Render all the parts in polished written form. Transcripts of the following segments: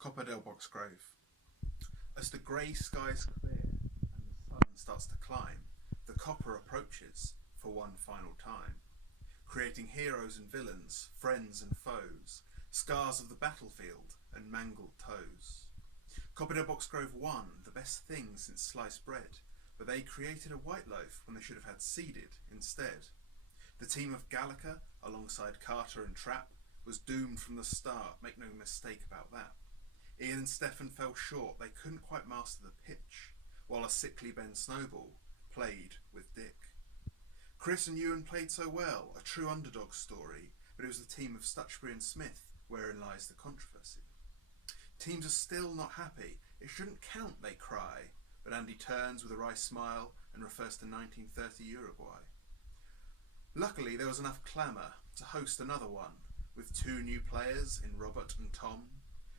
Copa del Boxgrove. As the grey skies clear and the sun starts to climb, the copper approaches for one final time, creating heroes and villains, friends and foes, scars of the battlefield and mangled toes. Copa del Boxgrove won, the best thing since sliced bread, but they created a white loaf when they should have had seeded instead. The team of Gallica, alongside Carter and Trapp, was doomed from the start, make no mistake about that. Ian and Stefan fell short, they couldn't quite master the pitch, while a sickly Ben Snowball played with Dick. Chris and Ewan played so well, a true underdog story, but it was the team of Stutchbury and Smith wherein lies the controversy. Teams are still not happy, it shouldn't count, they cry, but Andy turns with a wry smile and refers to 1930 Uruguay. Luckily there was enough clamour to host another one, with two new players in Robert and Tom.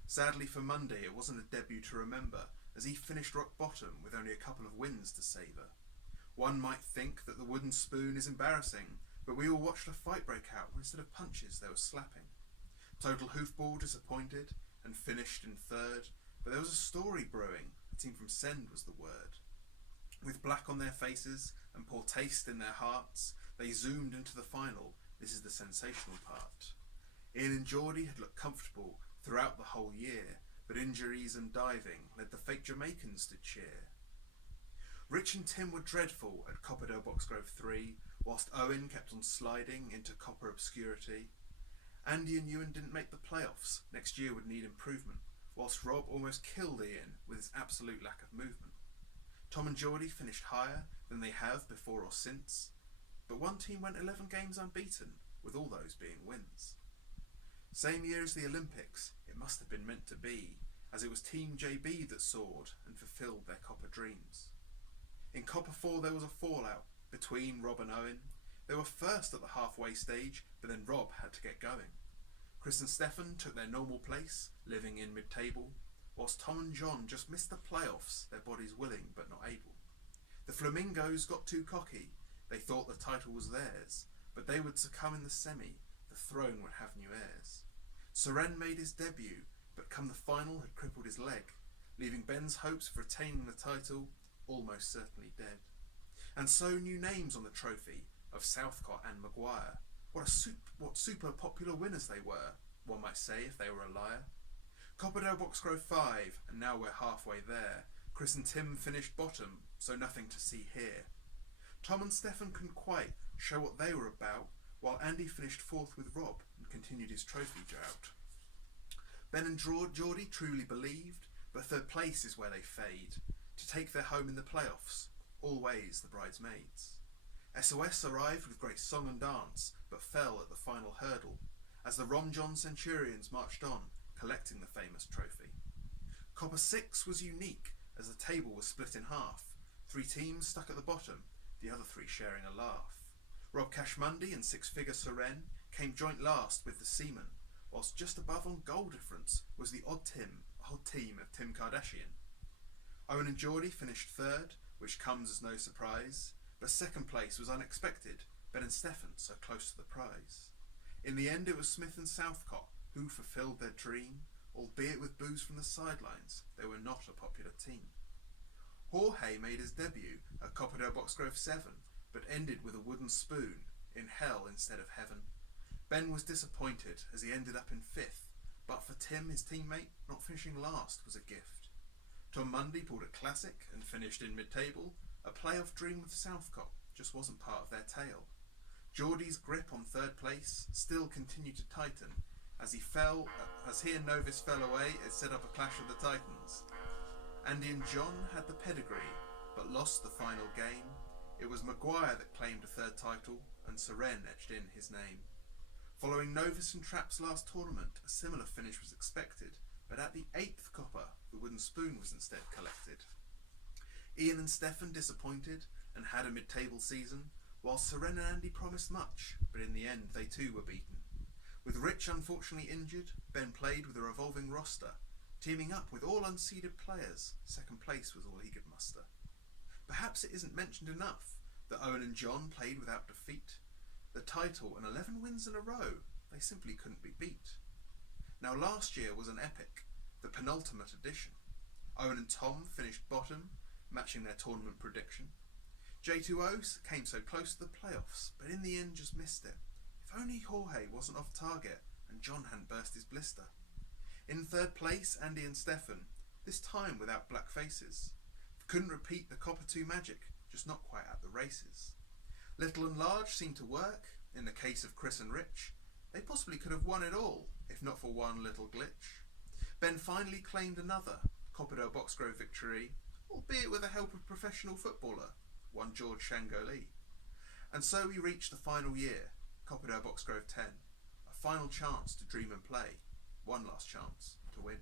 Sadly for Monday it wasn't a debut to remember, as he finished rock bottom with only a couple of wins to savour. One might think that the wooden spoon is embarrassing, but we all watched a fight break out where instead of punches there was slapping. Total Hoofball disappointed and finished in third, but there was a story brewing, a team from Send was the word. With black on their faces and poor taste in their hearts, they zoomed into the final. This is the sensational part. Ian and Geordie had looked comfortable throughout the whole year, but injuries and diving led the fake Jamaicans to cheer. Rich and Tim were dreadful at Copa del Boxgrove 3, whilst Owen kept on sliding into copper obscurity. Andy and Ewan didn't make the playoffs, next year would need improvement, whilst Rob almost killed Ian with his absolute lack of movement. Tom and Geordie finished higher than they have before or since, but one team went 11 games unbeaten, with all those being wins. Same year as the Olympics, it must have been meant to be, as it was Team JB that soared and fulfilled their copper dreams. In Copper 4 there was a fallout between Rob and Owen. They were first at the halfway stage, but then Rob had to get going. Chris and Stefan took their normal place, living in mid-table, whilst Tom and John just missed the playoffs, their bodies willing but not able. The Flamingos got too cocky, they thought the title was theirs, but they would succumb in the semi, the throne would have new heirs. Soren made his debut, but come the final had crippled his leg, leaving Ben's hopes of retaining the title almost certainly dead. And so new names on the trophy of Southcott and Maguire. What super popular winners they were, one might say if they were a liar. Copa del Boxgrove 5, and now we're halfway there. Chris and Tim finished bottom, so nothing to see here. Tom and Stefan couldn't quite show what they were about, while Andy finished fourth with Rob and continued his trophy drought. Ben and Geordie truly believed, but third place is where they fade, to take their home in the playoffs, always the bridesmaids. SOS arrived with great song and dance, but fell at the final hurdle, as the Rom John Centurions marched on, collecting the famous trophy. Copper 6 was unique, as the table was split in half, 3 teams stuck at the bottom, the other 3 sharing a laugh. Rob Cashmundy and Six-Figure Soren came joint last with the Seaman, whilst just above on goal difference was the odd team of Tim Kardashian. Owen and Geordie finished third, which comes as no surprise, but second place was unexpected, Ben and Stefan so close to the prize. In the end it was Smith and Southcott who fulfilled their dream, albeit with boos from the sidelines, they were not a popular team. Jorge made his debut at Copa del Boxgrove 7, but ended with a wooden spoon, in hell instead of heaven. Ben was disappointed as he ended up in 5th, but for Tim, his teammate, not finishing last was a gift. Tom Mundy pulled a classic and finished in mid-table. A playoff dream with Southcott just wasn't part of their tale. Geordie's grip on third place still continued to tighten as he and Novus fell away. It set up a clash of the titans. Andy and John had the pedigree, but lost the final game. It was Maguire that claimed a third title, and Soren etched in his name. Following Novus and Trapp's last tournament, a similar finish was expected, but at the 8th Copper, the wooden spoon was instead collected. Ian and Stefan disappointed and had a mid-table season, while Soren and Andy promised much, but in the end they too were beaten. With Rich unfortunately injured, Ben played with a revolving roster, teaming up with all unseeded players. Second place was all he could muster. Perhaps it isn't mentioned enough that Owen and John played without defeat. The title and 11 wins in a row, they simply couldn't be beat. Now last year was an epic. the penultimate edition. Owen and Tom finished bottom, matching their tournament prediction. J2O came so close to the playoffs, but in the end just missed it. If only Jorge wasn't off target and John hadn't burst his blister. In third place, Andy and Stefan, this time without black faces. Couldn't repeat the Copper 2 magic, just not quite at the races. Little and large seemed to work. In the case of Chris and Rich, they possibly could have won it all, if not for one little glitch. Ben finally claimed another Copa Del Boxgrove victory, albeit with the help of professional footballer, one George Shangoli. And so we reached the final year, Copa Del Boxgrove 10, a final chance to dream and play, one last chance to win.